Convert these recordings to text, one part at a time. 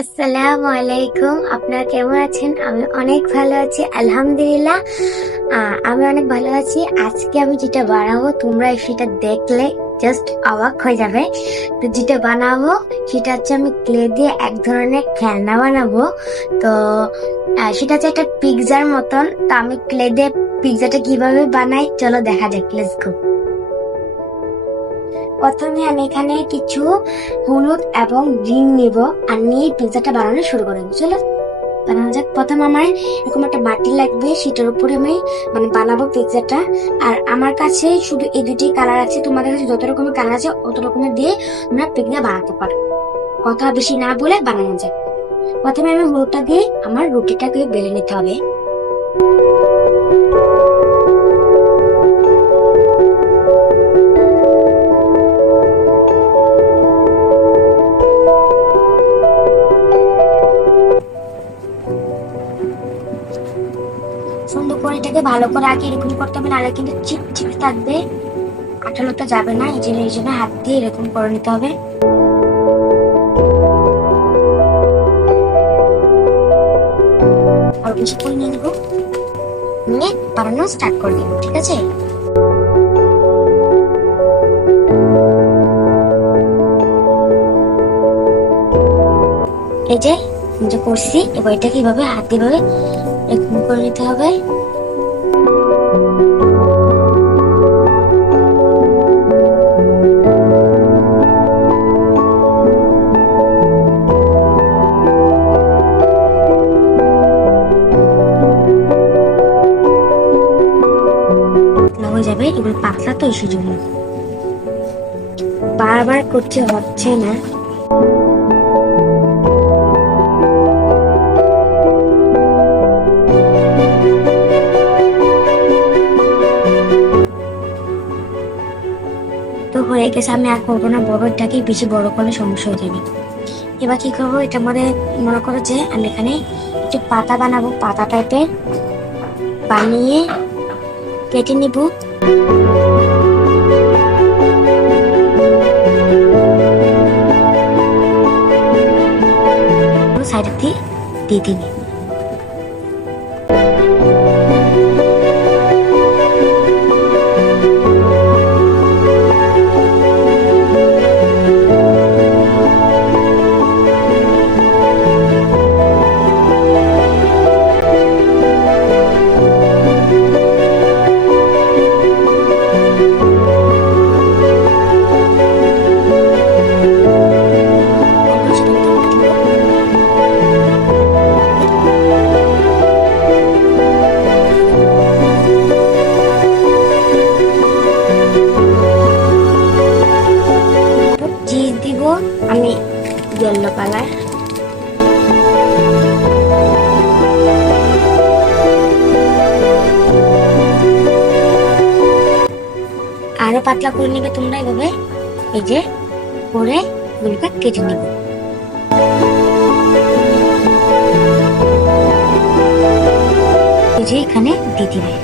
আসসালামু আলাইকুম। আপনারা কেমন আছেন? আমি অনেক ভালো আছি, আলহামদুলিল্লাহ। আমি অনেক ভালো আছি। আজকে আমি যেটা বানাবো তোমরা সেটা দেখলে জাস্ট অবাক হয়ে যাবে। তো যেটা বানাবো সেটা হচ্ছে আমি ক্লে দিয়ে এক ধরনের খেলনা বানাবো। তো সেটা হচ্ছে একটা পিৎজার মতন। তো আমি ক্লে দিয়ে পিৎজাটা কিভাবে বানাই চলো দেখা যাক, লেটস গো। প্রথমে আমি এখানে কিছু হলুদ এবং গ্রিন নিব, আর নিয়ে পিৎজাটা বানানো শুরু করে দেবো। চলো বানানো যাক। প্রথম আমার এরকম একটা বাটি লাগবে, সেটার উপরে আমি বানাবো পিৎজাটা। আর আমার কাছে শুধু এই দুটি কালার আছে, তোমাদের কাছে যত রকমের কালার আছে অত রকমের দিয়ে তোমরা পিৎজা বানাতে পারো। কথা বেশি না বলে বানানো যায়। প্রথমে আমি হলুদটা দিয়ে আমার রুটিটাকে বেলে নিতে হবে। সুন্দর করে এটাকে ভালো করে আগে এরকম করতে হবে, নাহলে কিন্তু চিপচিপ থাকবে, আঠালোটা যাবে না। এই জন্য হাত দিয়ে এরকম করে নিতে হবে। আর বেশি করে নিয়ে নেবো, নিয়ে বানানো স্টার্ট করে দেবো, ঠিক আছে? এই যে যে করছি, এবার এটা কিভাবে হাত দিয়ে এরকম করে নিতে হবে। হয়ে যাবে, এগুলো পাতলা তো এই জন্য বারবার করতে হচ্ছে না। তো হয়ে গেছে, আমি আর করবো না বড়, এটাকে বেশি বড় করলে সমস্যা হয়ে যাবে। এবার কি করবো, এটার মধ্যে মনে করো যে আমি এখানে একটু পাতা বানাবো, পাতা টাইপের বানিয়ে কেটে নিব। সাইড দিয়ে দিয়ে দিবি। চিজ দিব আমি ইয়েলো কালার। আরো পাতলা করে নিবে তোমরা এভাবে, এই যে করে গুলিটা কেটে নিবে। এই যে এখানে দিয়ে দিবে।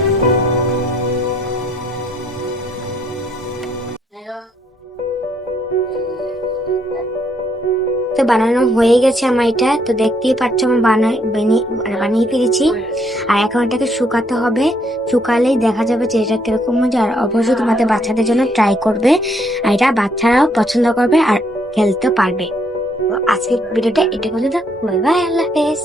তো বানানো হয়ে গেছে আমার এটা, তো দেখতেই পাচ্ছ আমি বানিয়ে ফেলেছি। আর এখন এটাকে শুকাতে হবে, শুকালেই দেখা যাবে যে এটা কিরকম হয়েছে। আর অবশ্যই তোমাদের বাচ্চাদের জন্য ট্রাই করবে, আর এটা বাচ্চারাও পছন্দ করবে আর খেলতে পারবে। তো আজকের ভিডিওটা এটা বলে দাও, বাই বাই, আল্লাহ হাফেজ।